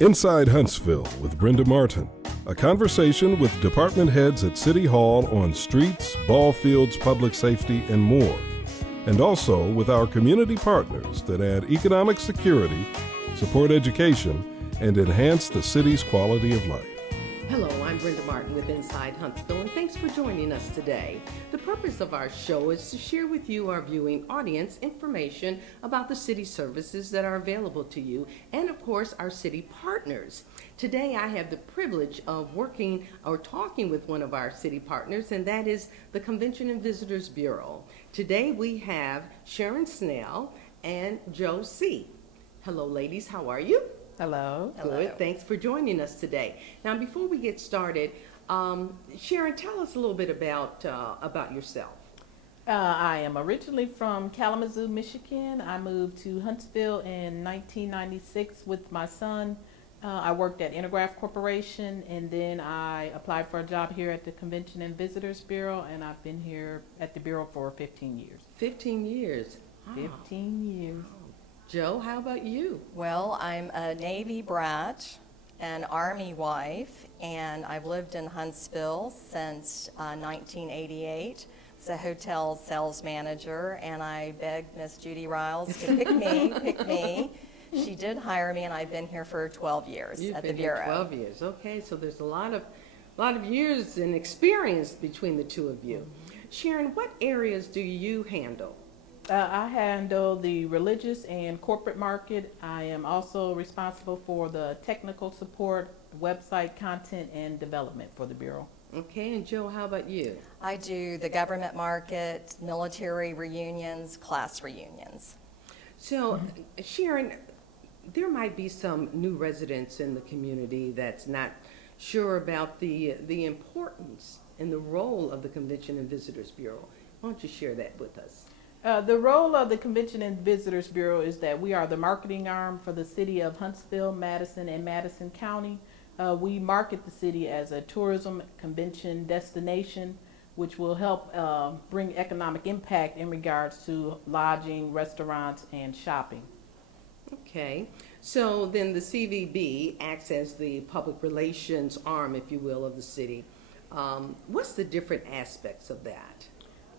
Inside Huntsville with Brenda Martin, a conversation with department heads at City Hall on streets, ball fields, public safety, and more. And also with our community partners that add economic security, support education, and enhance the city's quality of life. Hello, I'm Brenda Martin with Inside Huntsville, and thanks for joining us today. The purpose of our show is to share with you, our viewing audience, information about the city services that are available to you, and of course, our city partners. Today, I have the privilege of talking with one of our city partners, and that is the Convention and Visitors Bureau. Today, we have Sharon Snell and Seay. Hello, ladies. How are you? Hello. Good. Thanks for joining us today. Now, before we get started, Sharon, tell us a little bit about yourself. I am originally from Kalamazoo, Michigan. I moved to Huntsville in 1996 with my son. I worked at Intergraph Corporation, and then I applied for a job here at the Convention and Visitors Bureau, and I've been here at the Bureau for 15 years. 15 years. Wow. 15 years. Joe, how about you? Well, I'm a Navy brat, an Army wife, and I've lived in Huntsville since 1988. As a hotel sales manager, and I begged Miss Judy Riles to pick me. She did hire me, and I've been here for 12 years You've at been the Bureau. Here 12 years. Okay, so there's a lot of years and experience between the two of you. Sharon, what areas do you handle? I handle the religious and corporate market. I am also responsible for the technical support, website content, and development for the Bureau. Okay, and Joe, how about you? I do the government market, military reunions, class reunions. So, Sharon, there might be some new residents in the community that's not sure about the importance and the role of the Convention and Visitors Bureau. Why don't you share that with us? The role of the Convention and Visitors Bureau is that we are the marketing arm for the city of Huntsville, Madison, and Madison County. We market the city as a tourism convention destination, which will help bring economic impact in regards to lodging, restaurants, and shopping. Okay, so then the CVB acts as the public relations arm, if you will, of the city. What's the different aspects of that?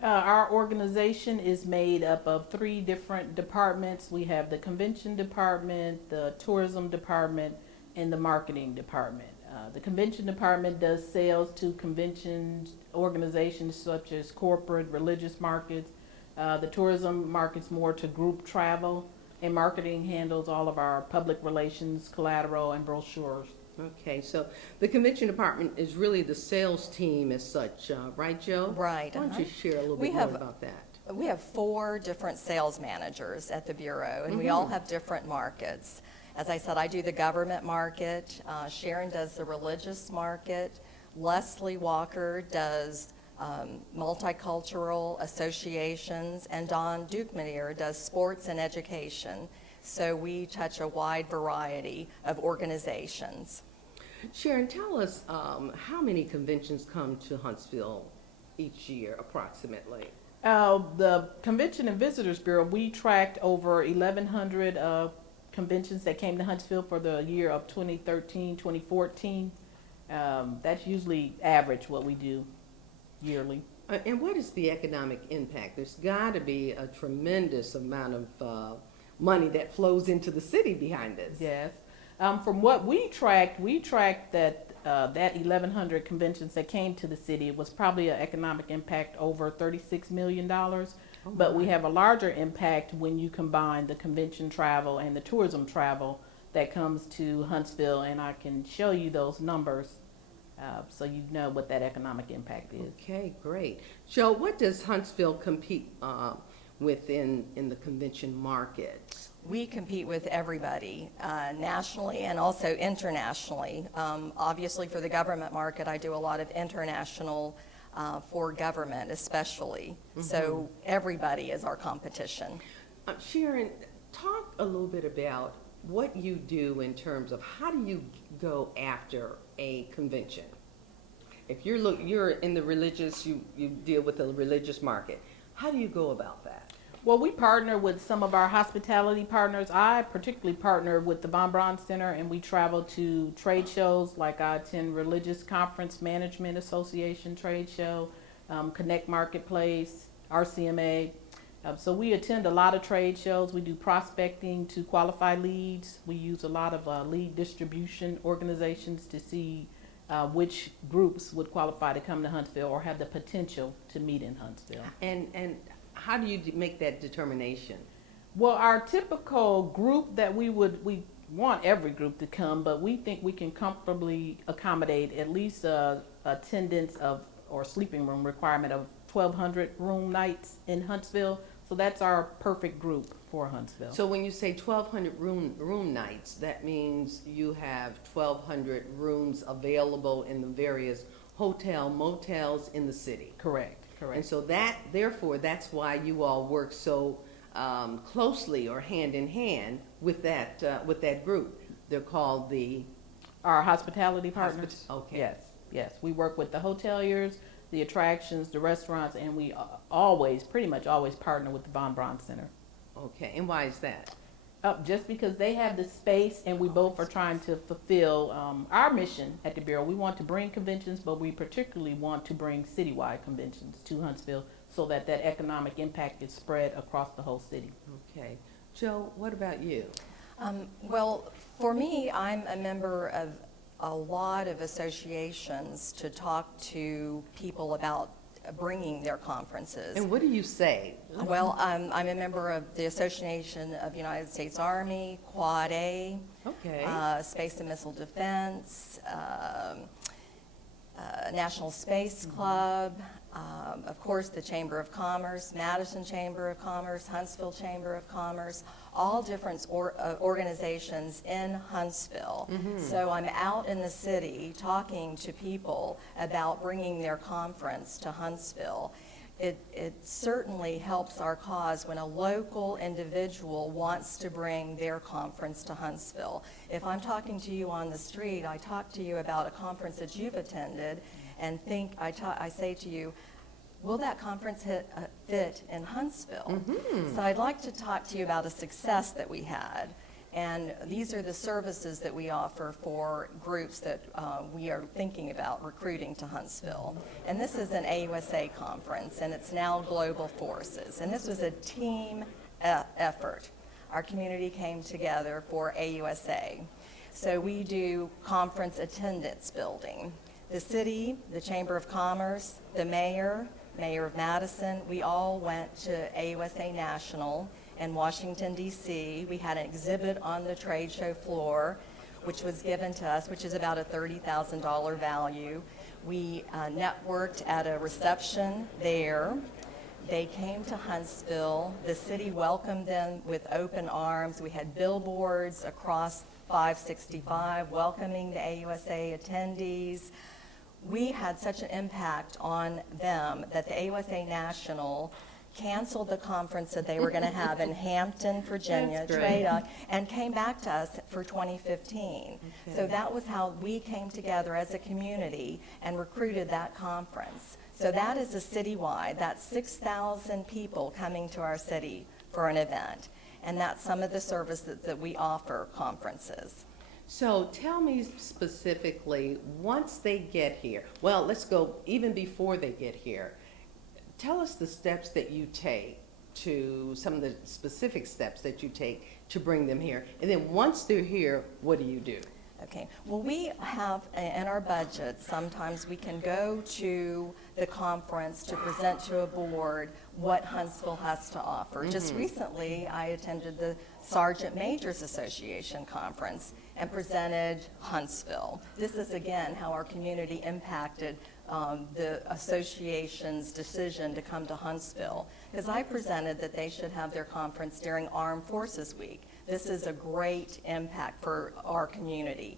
Our organization is made up of 3 different departments. We have the convention department, the tourism department, and the marketing department. The convention department does sales to conventions, organizations such as corporate, religious markets. The tourism markets more to group travel, and marketing handles all of our public relations, collateral, and brochures. Okay, so the convention department is really the sales team as such, right, Joe? Right. Why don't you share a little bit more about that? We have 4 different sales managers at the Bureau, and we all have different markets. As I said, I do the government market. Sharon does the religious market. Leslie Walker does multicultural associations, and Don Dukemanier does sports and education. So we touch a wide variety of organizations. Sharon, tell us how many conventions come to Huntsville each year, approximately? The Convention and Visitors Bureau, we tracked over 1,100 conventions that came to Huntsville for the year of 2013, 2014. That's usually average what we do yearly. And what is the economic impact? There's got to be a tremendous amount of money that flows into the city behind this. Yes. From what we tracked that that 1,100 conventions that came to the city was probably an economic impact over $36 million. But we have a larger impact when you combine the convention travel and the tourism travel that comes to Huntsville, and I can show you those numbers so you know what that economic impact is. Okay, great. Joe, what does Huntsville compete with in the convention markets? We compete with everybody, nationally and also internationally. Obviously for the government market, I do a lot of international for government especially. So everybody is our competition. Sharon, talk a little bit about what you do in terms of how do you go after a convention? If you're in the religious, you deal with the religious market. How do you go about that? Well, we partner with some of our hospitality partners. I particularly partner with the Von Braun Center, and we travel to trade shows, like I attend Religious Conference Management Association trade show, Connect Marketplace, RCMA. So we attend a lot of trade shows. We do prospecting to qualify leads. We use a lot of lead distribution organizations to see which groups would qualify to come to Huntsville or have the potential to meet in Huntsville. And how do you make that determination? Well, our typical group that we want every group to come, but we think we can comfortably accommodate at least a attendance of or sleeping room requirement of 1,200 room nights in Huntsville. So that's our perfect group for Huntsville. So when you say 1,200 room nights, that means you have 1,200 rooms available in the various motels in the city. Correct. And so therefore, that's why you all work so closely or hand in hand with that group. They're called our hospitality partners. Okay. Yes. We work with the hoteliers, the attractions, the restaurants, and we pretty much always partner with the Von Braun Center. Okay, and why is that? Just because they have the space, and we both are trying to fulfill our mission at the Bureau. We want to bring conventions, but we particularly want to bring citywide conventions to Huntsville so that economic impact is spread across the whole city. Okay. Joe, what about you? Well, for me, I'm a member of a lot of associations to talk to people about bringing their conferences. And what do you say? Well, I'm a member of the Association of United States Army, Quad A, Okay. Space and Missile Defense, National Space Club, of course the Chamber of Commerce, Madison Chamber of Commerce, Huntsville Chamber of Commerce, all different organizations in Huntsville. So I'm out in the city talking to people about bringing their conference to Huntsville. It certainly helps our cause when a local individual wants to bring their conference to Huntsville. If I'm talking to you on the street, I talk to you about a conference that you've attended and I say to you, will that conference fit in Huntsville? So I'd like to talk to you about a success that we had. And these are the services that we offer for groups that we are thinking about recruiting to Huntsville. And this is an AUSA conference, and it's now Global Forces. And this was a team effort. Our community came together for AUSA. So we do conference attendance building. The city, the Chamber of Commerce, the mayor of Madison, we all went to AUSA National in Washington, D.C. We had an exhibit on the trade show floor, which was given to us, which is about a $30,000 value. We networked at a reception there. They came to Huntsville. The city welcomed them with open arms. We had billboards across 565 welcoming the AUSA attendees. We had such an impact on them that the AUSA National canceled the conference that they were going to have in Hampton, Virginia, and came back to us for 2015. Okay. So that was how we came together as a community and recruited that conference. So that is a citywide. That's 6,000 people coming to our city for an event. And that's some of the services that we offer conferences. So tell me specifically, once they get here, well, let's go even before they get here. Tell us the steps that you take some of the specific steps that you take to bring them here. And then once they're here, what do you do? Okay, well, we have in our budget, sometimes we can go to the conference to present to a board what Huntsville has to offer. Just recently, I attended the Sergeant Majors Association conference and presented Huntsville. This is, again, how our community impacted the association's decision to come to Huntsville, because I presented that they should have their conference during Armed Forces Week. This is a great impact for our community.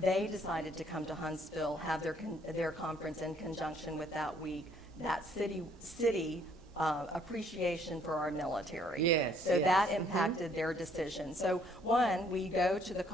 They decided to come to Huntsville, have their conference in conjunction with that week, that city appreciation for our military. Yes. So that impacted their decision. So one, we go to the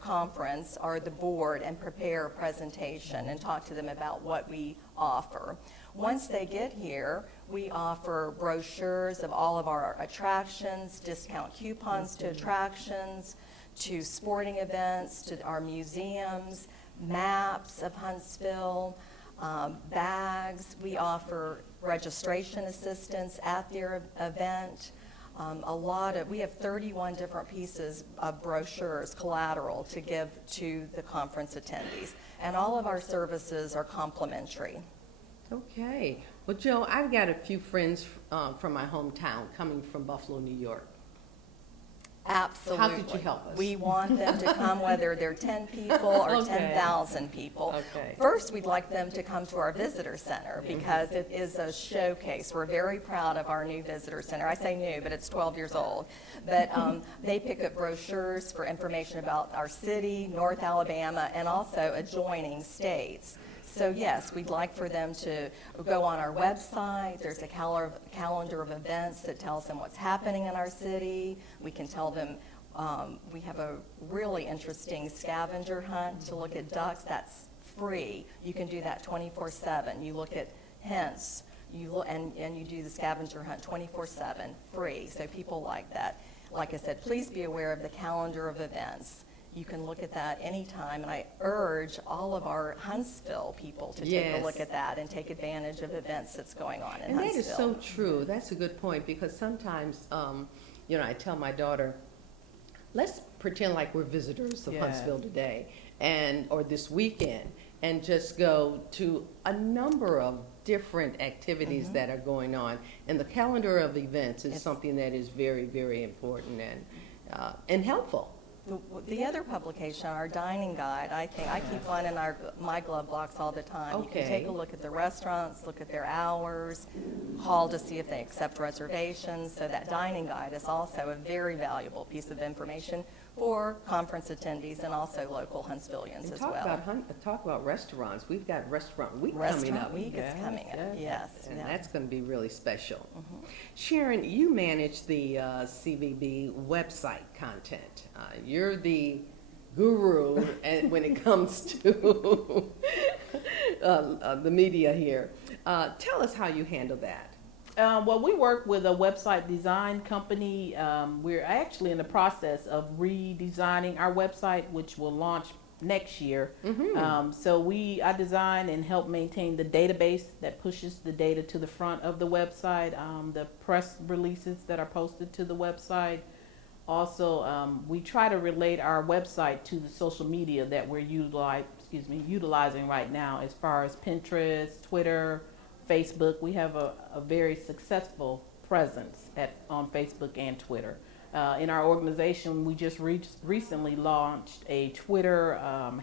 conference or the board and prepare a presentation and talk to them about what we offer. Once they get here, We offer brochures of all of our attractions, discount coupons to attractions, to sporting events, to our museums, maps of Huntsville, bags. We offer registration assistance at their event. We have 31 different pieces of brochures, collateral to give to the conference attendees. And all of our services are complimentary. Okay. Well, Joe, I've got a few friends from my hometown coming from Buffalo, New York. Absolutely. How could you help us? We want them to come whether they're 10 people or Okay. 10,000 people. Okay. First, we'd like them to come to our visitor center because it is a showcase. We're very proud of our new visitor center. I say new, but it's 12 years old. But they pick up brochures for information about our city, North Alabama, and also adjoining states. So yes, we'd like for them to go on our website. There's a calendar of events that tells them what's happening in our city. We can tell them we have a really interesting scavenger hunt to look at ducks. That's free. You can do that 24/7. You look at hints, and you do the scavenger hunt 24/7, free. So people like that. Like I said, please be aware of the calendar of events. You can look at that anytime, and I urge all of our Huntsville people to take a look at that and take advantage of events that's going on in And Huntsville. that is so true. That's a good point, because sometimes, I tell my daughter, let's pretend like we're visitors of Huntsville today, or this weekend, and just go to a number of different activities that are going on. And the calendar of events is something that is very, very important and helpful. The other publication, our dining guide, I keep one in my glove box all the time. You can take a look at the restaurants, look at their hours, call to see if they accept reservations. So that dining guide is also a very valuable piece of information for conference attendees and also local Huntsvillians as well. Talk about restaurants. We've got Restaurant Week coming Restaurant up. Week is coming up, yes. And that's going to be really special. Sharon, you manage the CVB website content. You're the guru when it comes to the media here. Tell us how you handle that. Well, we work with a website design company. We're actually in the process of redesigning our website, which will launch next year. So I design and help maintain the database that pushes the data to the front of the website, the press releases that are posted to the website. Also, we try to relate our website to the social media that we're utilizing right now, as far as Pinterest, Twitter, Facebook. We have a very successful presence on Facebook and Twitter. In our organization, we just recently launched a Twitter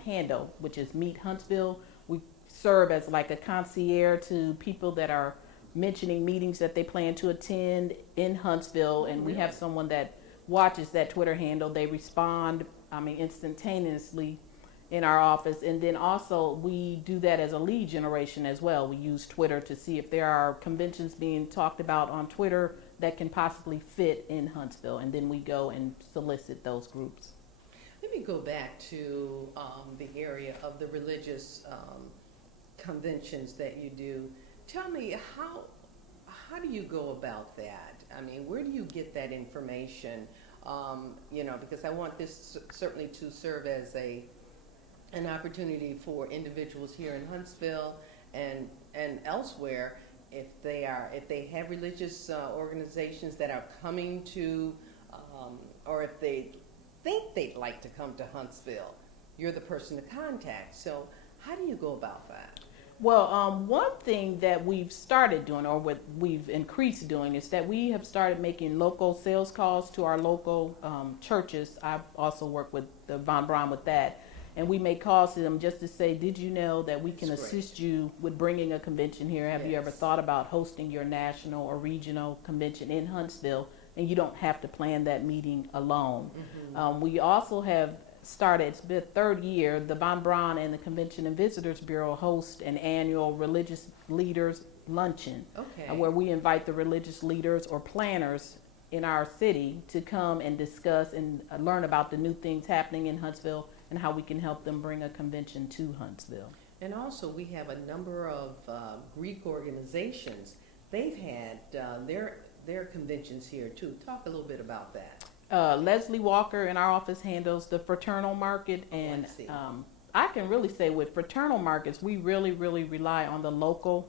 handle, which is Meet Huntsville. We serve as like a concierge to people that are mentioning meetings that they plan to attend in Huntsville, and we have someone that watches that Twitter handle. They respond, instantaneously in our office, and then also we do that as a lead generation as well. We use Twitter to see if there are conventions being talked about on Twitter that can possibly fit in Huntsville, and then we go and solicit those groups. Let me go back to the area of the religious conventions that you do. Tell me, how do you go about that? Where do you get that information? Because I want this certainly to serve as an opportunity for individuals here in Huntsville and elsewhere, if they have religious organizations that are coming to, or if they think they'd like to come to Huntsville, you're the person to contact. So how do you go about that? Well, one thing that we've started doing, or what we've increased doing, is that we have started making local sales calls to our local churches. I also work with the Von Braun with that. And we make calls to them just to say, did you know that we can assist you with bringing a convention here? Have you ever thought about hosting your national or regional convention in Huntsville? And you don't have to plan that meeting alone. We also have started, it's the third year, the Von Braun and the Convention and Visitors Bureau host an annual religious leaders luncheon, where we invite the religious leaders or planners in our city to come and discuss and learn about the new things happening in Huntsville and how we can help them bring a convention to Huntsville. And also we have a number of Greek organizations they've had their conventions here too. Talk a little bit about that. Leslie Walker in our office handles the fraternal market, and I see. I can really say with fraternal markets, we really, really rely on the local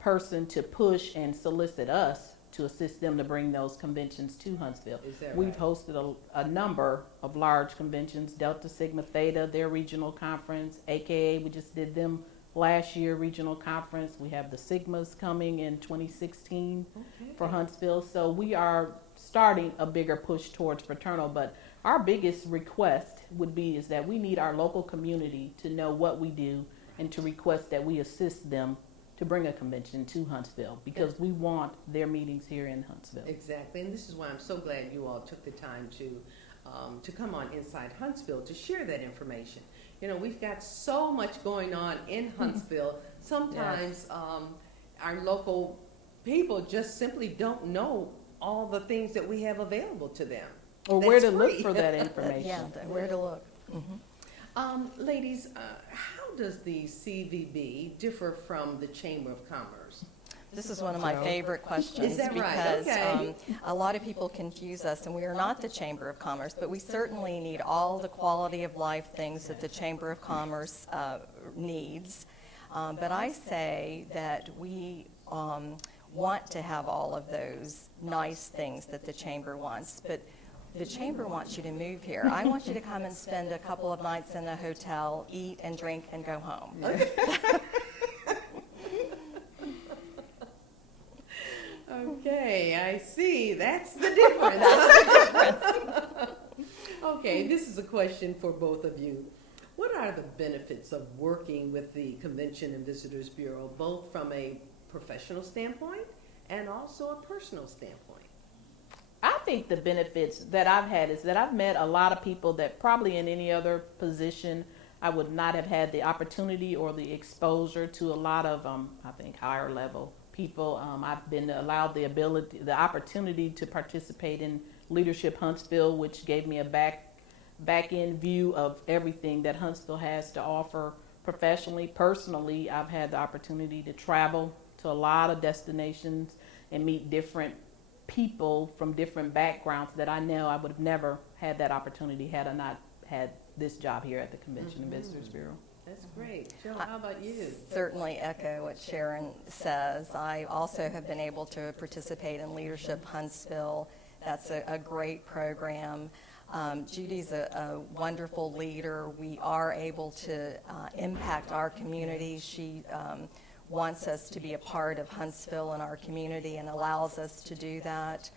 person to push and solicit us to assist them to bring those conventions to Huntsville. Is that We've right? hosted a number of large conventions, Delta Sigma Theta, their regional conference, AKA we just did them last year, regional conference. We have the Sigmas coming in 2016 for Huntsville. So we are starting a bigger push towards fraternal, but our biggest request is that we need our local community to know what we do and to request that we assist them to bring a convention to Huntsville, because we want their meetings here in Huntsville. Exactly, and this is why I'm so glad you all took the time to come on Inside Huntsville to share that information. You know, we've got so much going on in Huntsville. Sometimes our local people just simply don't know all the things that we have available to them. Or where to That's look free. for that information. Yeah, where to look. Ladies, how does the CVB differ from the Chamber of Commerce? This is one of my favorite questions. Is that right? Because Okay. a lot of people confuse us, and we are not the Chamber of Commerce, but we certainly need all the quality of life things that the Chamber of Commerce needs. But I say that we want to have all of those nice things that the Chamber wants, but the Chamber wants you to move here. I want you to come and spend a couple of nights in a hotel, eat and drink, and go home. Okay, I see. That's the difference. Okay, this is a question for both of you. What are the benefits of working with the Convention and Visitors Bureau, both from a professional standpoint and also a personal standpoint? I think the benefits that I've had is that I've met a lot of people that probably in any other position I would not have had the opportunity or the exposure to. A lot of, I think, higher level people. I've been allowed the opportunity to participate in Leadership Huntsville, which gave me a back end view of everything that Huntsville has to offer professionally. Personally, I've had the opportunity to travel to a lot of destinations and meet different people from different backgrounds that I know I would have never had that opportunity had I not had this job here at the Convention and Visitors Bureau. That's great. Jill, how about you? Certainly echo what Sharon says. I also have been able to participate in Leadership Huntsville. That's a great program. Judy's a wonderful leader. We are able to impact our community. She wants us to be a part of Huntsville and our community and allows us to do that.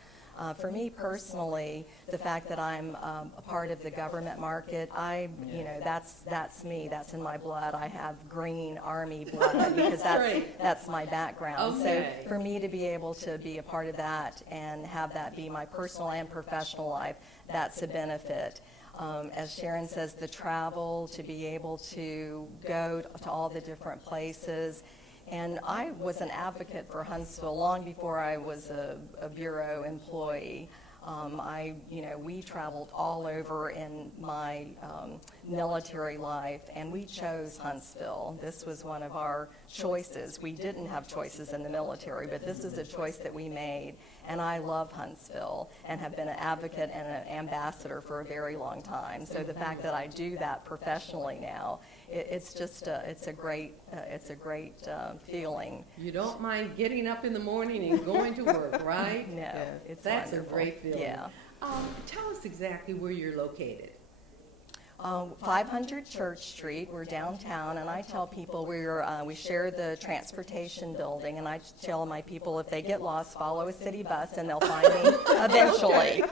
For me personally, the fact that I'm a part of the government market, that's me. That's in my blood. I have green Army blood because that's my background. Okay. So for me to be able to be a part of that and have that be my personal and professional life, that's a benefit. As Sharon says, the travel, to be able to go to all the different places. And I was an advocate for Huntsville long before I was a bureau employee. We traveled all over in my military life, and we chose Huntsville. This was one of our choices. We didn't have choices in the military, but this is a choice that we made. And I love Huntsville and have been an advocate and an ambassador for a very long time. So the fact that I do that professionally now, it's a great feeling. You don't mind getting up in the morning and going to work, right? No, That's wonderful. a great feeling. Yeah. Tell us exactly where you're located. 500 Church Street. We're downtown, and I tell people we share the transportation building, and I tell my people if they get lost, follow a city bus, and they'll find me eventually.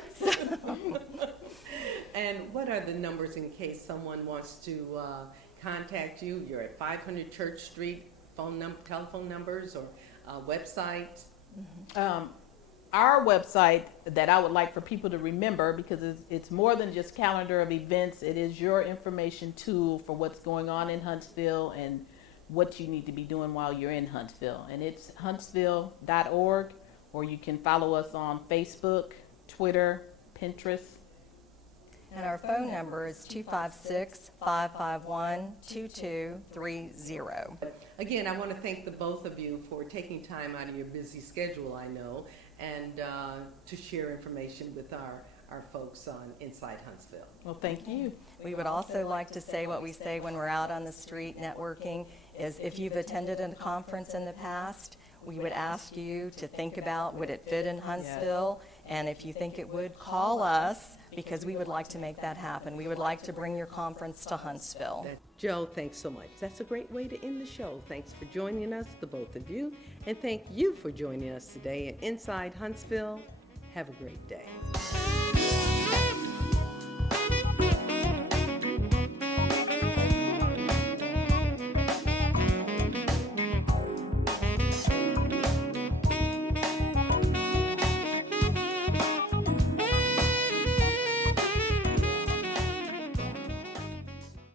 And what are the numbers in case someone wants to contact you? You're at 500 Church Street. Telephone numbers or websites. Our website that I would like for people to remember, because it's more than just calendar of events, it is your information tool for what's going on in Huntsville and what you need to be doing while you're in Huntsville. And it's huntsville.org, or you can follow us on Facebook, Twitter, Pinterest. And our phone number is 256-551-2230. Again, I want to thank the both of you for taking time out of your busy schedule, I know, and to share information with our folks on Inside Huntsville. Well, thank you. We would also like to say what we say when we're out on the street networking is if you've attended a conference in the past, we would ask you to think about would it fit in Huntsville, and if you think it would, call us because we would like to make that happen. We would like to bring your conference to Huntsville. Joe, thanks so much. That's a great way to end the show. Thanks for joining us, the both of you, and thank you for joining us today at Inside Huntsville. Have a great day.